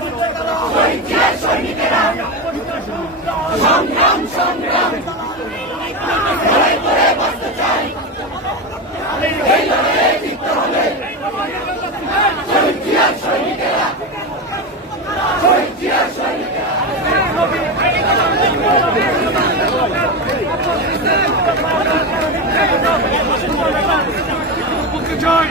সৈনিকেরা সৈনিকেরা সৈনিকেরা সংগ্রাম সংগ্রাম লড়াই করে বাঁচতে চাই এই লড়াইয়ে জিততে হবে শহীদ জিয়ার সৈনিকেরা শহীদ জিয়ার সৈনিকেরা জয়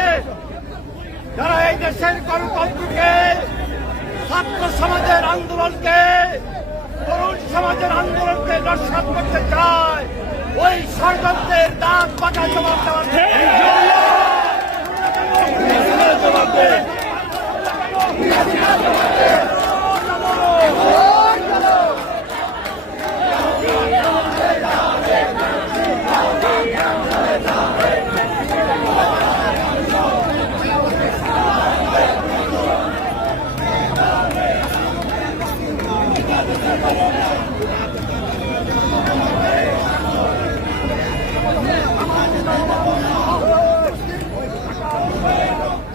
যারা এই দেশের গণতন্ত্রকে ছাত্র সমাজের আন্দোলনকে তরুণ সমাজের আন্দোলনকে নস্বাত করতে চায় ওই ষড়যন্ত্রের দাঁত পাকা জবাব দেওয়ার জবাব দেয়।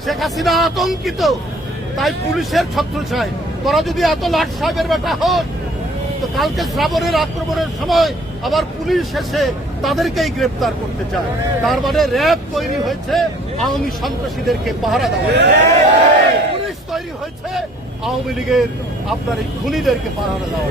শেখ হাসিনা আতঙ্কিত। তাই পুলিশের ছত্রছায়। তোরা যদি এত লাট সাহেবের বেটা হন তো কালকে শ্রাবণের আক্রমণের সময় আবার পুলিশ এসে তাদেরকেই গ্রেপ্তার করতে চায়। তার মানে র্যাব তৈরি হয়েছে, আওয়ামী সন্ত্রাসীদেরকে পাহারা দেওয়া। পুলিশ তৈরি হয়েছে, আওয়ামী লীগের আপনার এই খুনিদেরকে পাহারা দেওয়া।